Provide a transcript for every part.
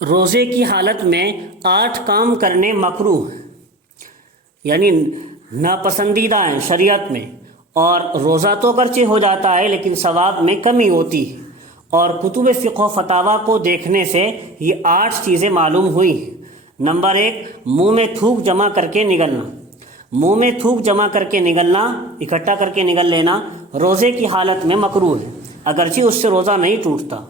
روزے کی حالت میں 8 کام کرنے مکروہ یعنی ناپسندیدہ ہیں شریعت میں، اور روزہ تو اگرچہ ہو جاتا ہے لیکن ثواب میں کمی ہوتی ہے، اور کتب فقہ و فتاویٰ کو دیکھنے سے یہ 8 چیزیں معلوم ہوئی ہیں۔ نمبر 1، منہ میں تھوک جمع کر کے نگلنا۔ منہ میں تھوک جمع کر کے نگلنا، اکٹھا کر کے نگل لینا روزے کی حالت میں مکروہ ہے، اگرچہ اس سے روزہ نہیں ٹوٹتا۔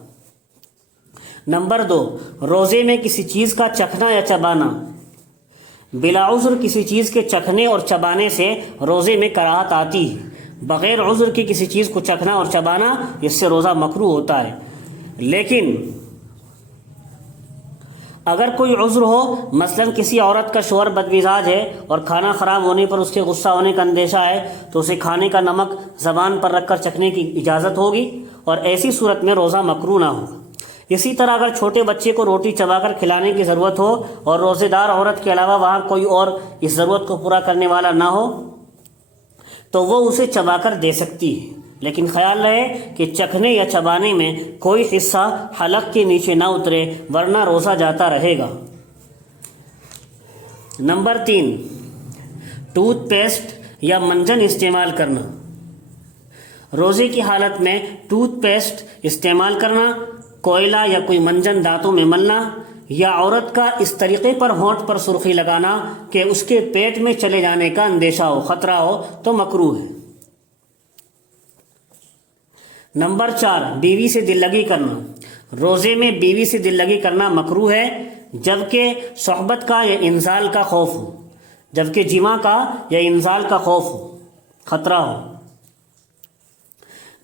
نمبر 2، روزے میں کسی چیز کا چکھنا یا چبانا۔ بلا عذر کسی چیز کے چکھنے اور چبانے سے روزے میں کراہت آتی ہے۔ بغیر عذر کی کسی چیز کو چکھنا اور چبانا، اس سے روزہ مکروہ ہوتا ہے۔ لیکن اگر کوئی عذر ہو، مثلا کسی عورت کا شوہر بدمزاج ہے اور کھانا خراب ہونے پر اس کے غصہ ہونے کا اندیشہ ہے، تو اسے کھانے کا نمک زبان پر رکھ کر چکھنے کی اجازت ہوگی، اور ایسی صورت میں روزہ مکروہ نہ ہوگا۔ اسی طرح اگر چھوٹے بچے کو روٹی چبا کر کھلانے کی ضرورت ہو اور روزے دار عورت کے علاوہ وہاں کوئی اور اس ضرورت کو پورا کرنے والا نہ ہو، تو وہ اسے چبا کر دے سکتی ہے، لیکن خیال رہے کہ چکھنے یا چبانے میں کوئی حصہ حلق کے نیچے نہ اترے، ورنہ روزہ جاتا رہے گا۔ نمبر 3، ٹوتھ پیسٹ یا منجن استعمال کرنا۔ روزے کی حالت میں ٹوتھ پیسٹ استعمال کرنا، کوئلہ یا کوئی منجن دانتوں میں ملنا، یا عورت کا اس طریقے پر ہونٹ پر سرخی لگانا کہ اس کے پیٹ میں چلے جانے کا اندیشہ ہو، خطرہ ہو، تو مکروہ ہے۔ نمبر 4، بیوی سے دل لگی کرنا۔ روزے میں بیوی سے دل لگی کرنا مکروہ ہے، جبکہ صحبت کا یا انزال کا خوف ہو، جبکہ جماع کا یا انزال کا خوف ہو، خطرہ ہو۔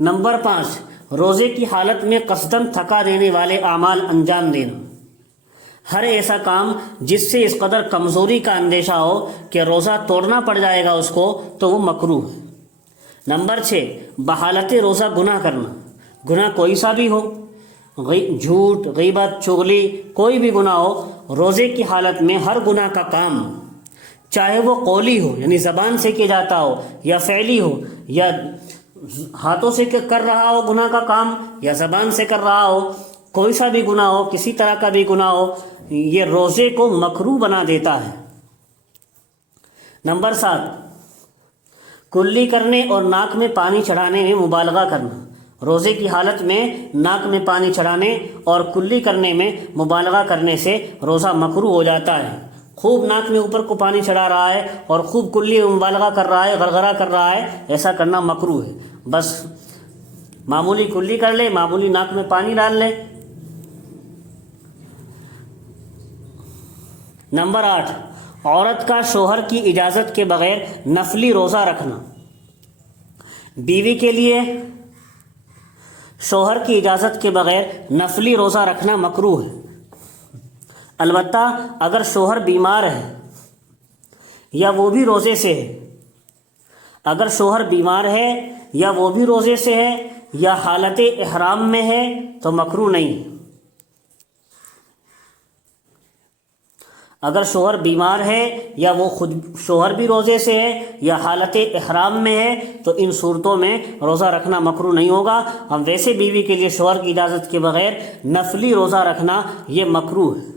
نمبر 5، روزے کی حالت میں قصداً تھکا دینے والے اعمال انجام دینا۔ ہر ایسا کام جس سے اس قدر کمزوری کا اندیشہ ہو کہ روزہ توڑنا پڑ جائے گا اس کو، تو وہ مکروہ ہے۔ نمبر 6، بحالت روزہ گناہ کرنا۔ گناہ کوئی سا بھی ہو، جھوٹ، غیبت، چغلی، کوئی بھی گناہ ہو، روزے کی حالت میں ہر گناہ کا کام، چاہے وہ قولی ہو یعنی زبان سے کیا جاتا ہو، یا فعلی ہو، یا ہاتھوں سے کر رہا ہو گناہ کا کام، یا زبان سے کر رہا ہو، کوئی سا بھی گناہ ہو، کسی طرح کا بھی گناہ ہو، یہ روزے کو مکروہ بنا دیتا ہے۔ نمبر 7، کلی کرنے اور ناک میں پانی چڑھانے میں مبالغہ کرنا۔ روزے کی حالت میں ناک میں پانی چڑھانے اور کلی کرنے میں مبالغہ کرنے سے روزہ مکروہ ہو جاتا ہے۔ خوب ناک میں اوپر کو پانی چڑھا رہا ہے اور خوب کلی میں مبالغہ کر رہا ہے، غرغرہ کر رہا ہے، ایسا کرنا مکروہ ہے۔ بس معمولی کلی کر لے، معمولی ناک میں پانی ڈال لے۔ نمبر 8، عورت کا شوہر کی اجازت کے بغیر نفلی روزہ رکھنا۔ بیوی کے لیے شوہر کی اجازت کے بغیر نفلی روزہ رکھنا مکروہ ہے، البتہ اگر شوہر بیمار ہے یا وہ بھی روزے سے ہے، اگر شوہر بیمار ہے یا وہ بھی روزے سے ہے یا حالت احرام میں ہے تو مکروہ نہیں ہے۔ اگر شوہر بیمار ہے یا وہ خود شوہر بھی روزے سے ہے یا حالت احرام میں ہے تو ان صورتوں میں روزہ رکھنا مکروہ نہیں ہوگا۔ ہم ویسے بیوی کے لیے شوہر کی اجازت کے بغیر نفلی روزہ رکھنا یہ مکروہ ہے۔